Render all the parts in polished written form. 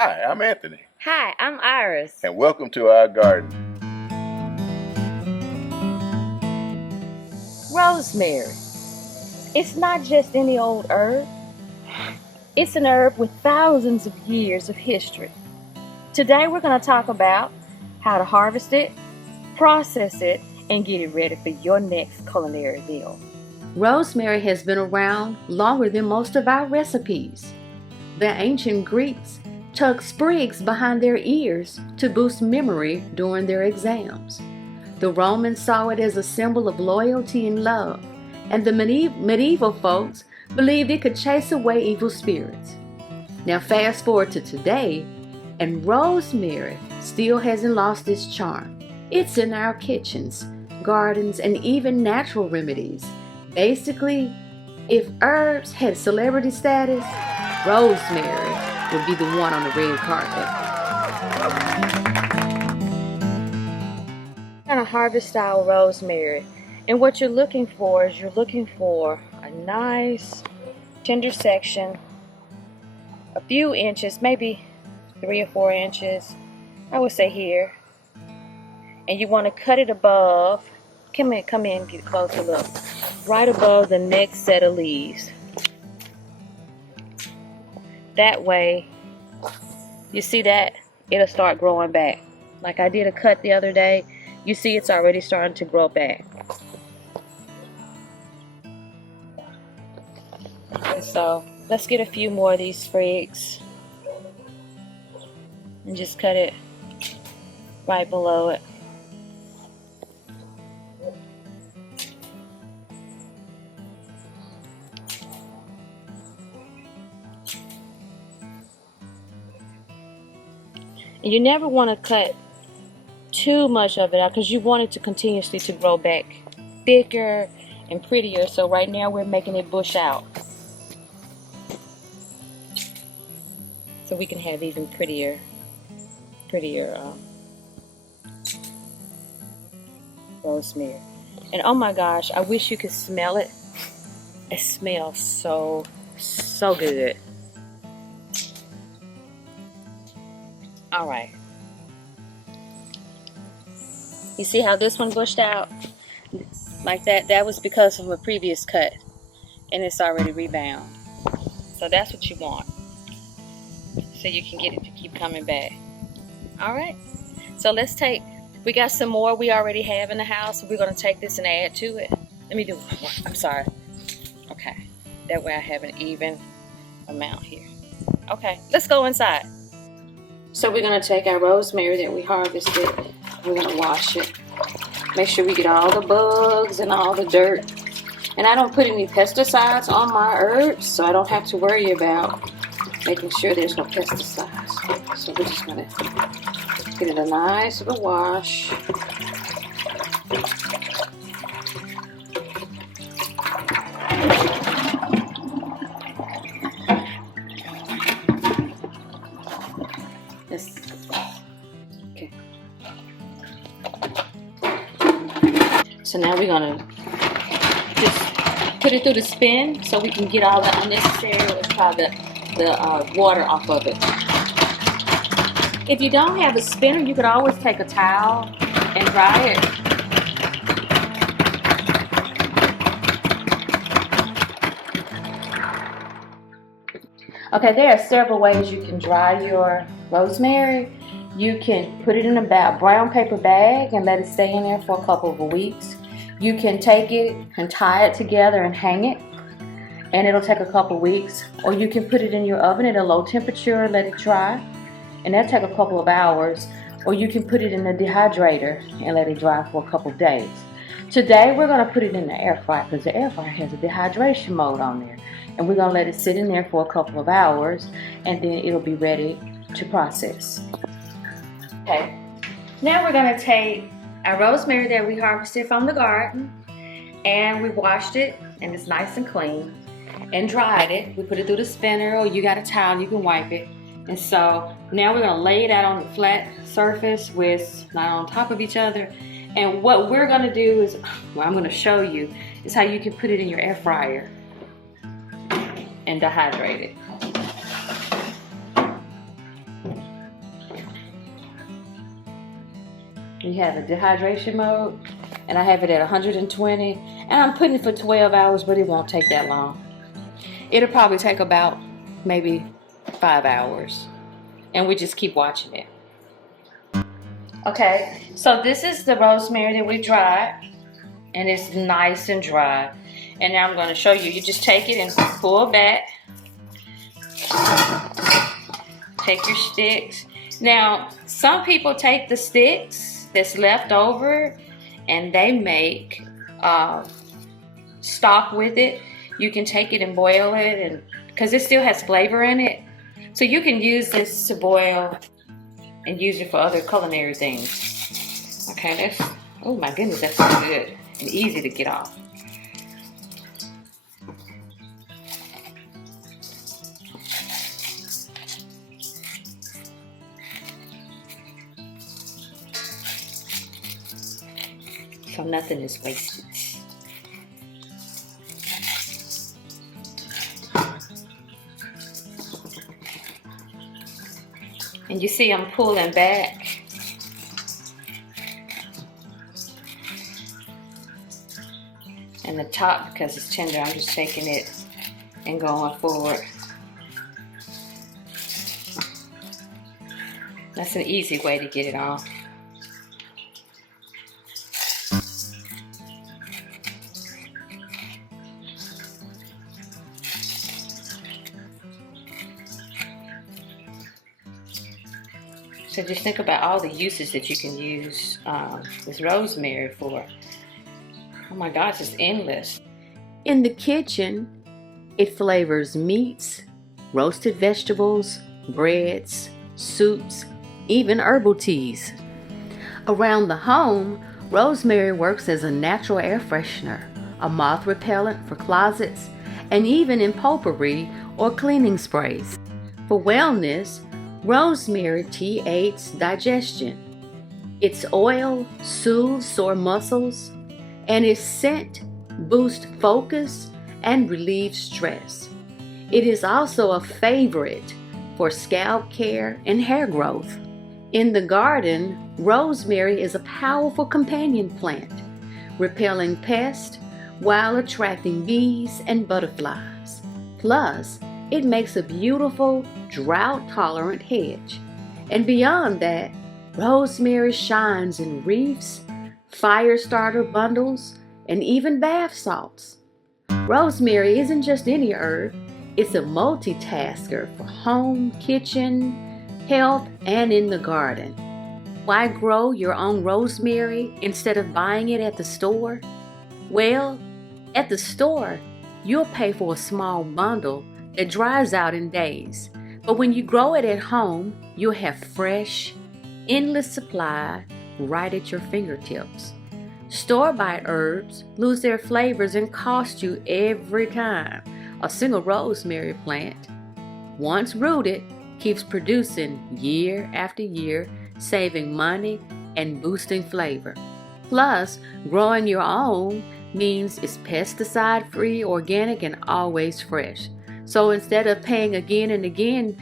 Hi, I'm Anthony. Hi, I'm Iris. And welcome to our garden. Rosemary. It's not just any old herb. It's an herb with thousands of years of history. Today we're going to talk about how to harvest it, process it, and get it ready for your next culinary meal. Rosemary has been around longer than most of our recipes. The ancient Greeks tucked sprigs behind their ears to boost memory during their exams. The Romans saw it as a symbol of loyalty and love, and the medieval folks believed it could chase away evil spirits. Now fast forward to today, and rosemary still hasn't lost its charm. It's in our kitchens, gardens, and even natural remedies. Basically, if herbs had celebrity status, rosemary would be the one on the red carpet. We're going to harvest our rosemary. And what you're looking for is you're looking for a nice tender section, a few inches, maybe 3 or 4 inches, I would say here. And you want to cut it above, come in, get a closer look, right above the next set of leaves. That way, you see that, it'll start growing back. Like I did a cut the other day, you see it's already starting to grow back. And so, let's get a few more of these sprigs and just cut it right below it. And you never want to cut too much of it out because you want it to continuously to grow back thicker and prettier. So right now we're making it bush out, so we can have even prettier rosemary. And oh my gosh, I wish you could smell it. It smells so good. All right. You see how this one bushed out like that? That was because of a previous cut, and it's already rebound. So that's what you want, so you can get it to keep coming back. All right. So let's take. We got some more we already have in the house. We're gonna take this and add to it. Let me do one more. I'm sorry. Okay. That way I have an even amount here. Okay. Let's go inside. So we're going to take our rosemary that we harvested. We're going to wash it. Make sure we get all the bugs and all the dirt. And I don't put any pesticides on my herbs, so I don't have to worry about making sure there's no pesticides. So we're just going to get it a nice little wash. Okay. So now we're gonna just put it through the spin so we can get all the unnecessary, let's try the water off of it. If you don't have a spinner, you could always take a towel and dry it. Okay, there are several ways you can dry your rosemary. You can put it in a brown paper bag and let it stay in there for a couple of weeks. You can take it and tie it together and hang it, and it'll take a couple of weeks. Or you can put it in your oven at a low temperature, let it dry, and that'll take a couple of hours. Or you can put it in a dehydrator and let it dry for a couple of days. Today we're going to put it in the air fryer because the air fryer has a dehydration mode on there. And we're going to let it sit in there for a couple of hours, and then it'll be ready to process. Okay, now we're going to take our rosemary that we harvested from the garden, and we washed it, and it's nice and clean, and dried it. We put it through the spinner, or you got a towel, you can wipe it. And so now we're going to lay it out on the flat surface with not on top of each other. And what we're going to do is, what I'm going to show you is how you can put it in your air fryer and dehydrate it. You have a dehydration mode, and I have it at 120, and I'm putting it for 12 hours, but it won't take that long. It'll probably take about maybe 5 hours, and we just keep watching it. Okay, so this is the rosemary that we dried, and it's nice and dry. And now I'm going to show you. You just take it and pull back. Take your sticks. Now, some people take the sticks that's left over and they make stock with it. You can take it and boil it, and because it still has flavor in it. So you can use this to boil and use it for other culinary things. Okay, that's, oh my goodness, that's so good and easy to get off. So nothing is wasted. And you see I'm pulling back. And the top, because it's tender, I'm just taking it and going forward. That's an easy way to get it off. So just think about all the uses that you can use this rosemary for. Oh my gosh, it's endless. In the kitchen, it flavors meats, roasted vegetables, breads, soups, even herbal teas. Around the home, rosemary works as a natural air freshener, a moth repellent for closets, and even in potpourri or cleaning sprays. For wellness, rosemary tea aids digestion. Its oil soothes sore muscles, and its scent boosts focus and relieves stress. It is also a favorite for scalp care and hair growth. In the garden, rosemary is a powerful companion plant, repelling pests while attracting bees and butterflies. Plus, it makes a beautiful, drought-tolerant hedge. And beyond that, rosemary shines in wreaths, fire starter bundles, and even bath salts. Rosemary isn't just any herb, it's a multitasker for home, kitchen, health, and in the garden. Why grow your own rosemary instead of buying it at the store? Well, at the store, you'll pay for a small bundle that dries out in days. But when you grow it at home, you'll have fresh, endless supply right at your fingertips. Store-bought herbs lose their flavors and cost you every time. A single rosemary plant, once rooted, keeps producing year after year, saving money and boosting flavor. Plus, growing your own means it's pesticide-free, organic, and always fresh. So instead of paying again and again,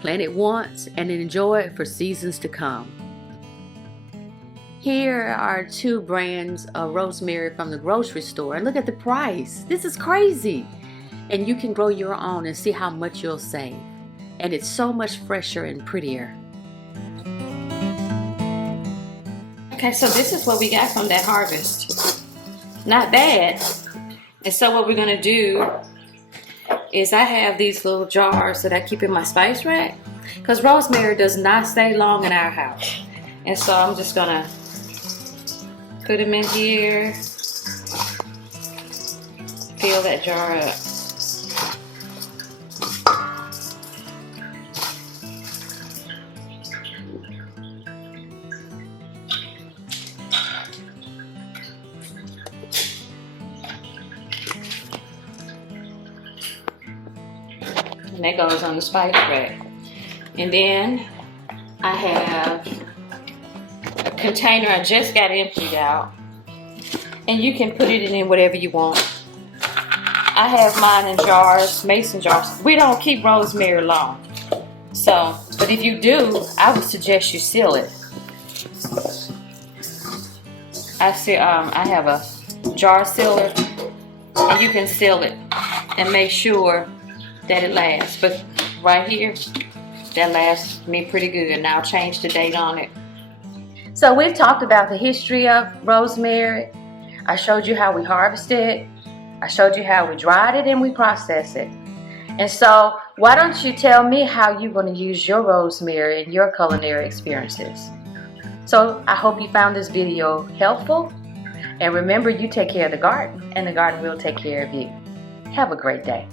plant it once and enjoy it for seasons to come. Here are 2 brands of rosemary from the grocery store, and look at the price. This is crazy. And you can grow your own and see how much you'll save. And it's so much fresher and prettier. Okay, so this is what we got from that harvest. Not bad. And so what we're gonna do is I have these little jars that I keep in my spice rack, because rosemary does not stay long in our house. And so I'm just gonna put them in here, fill that jar up. And that goes on the spice rack. And then I have a container I just got emptied out. And you can put it in whatever you want. I have mine in jars, mason jars. We don't keep rosemary long. So, but if you do, I would suggest you seal it. I have a jar sealer, and you can seal it and make sure that it lasts. But right here, that lasts me pretty good, and I'll change the date on it. So we've talked about the history of rosemary. I showed you how we harvest it. I showed you how we dried it and we process it. And so why don't you tell me how you're going to use your rosemary in your culinary experiences? So I hope you found this video helpful. And remember, you take care of the garden, and the garden will take care of you. Have a great day.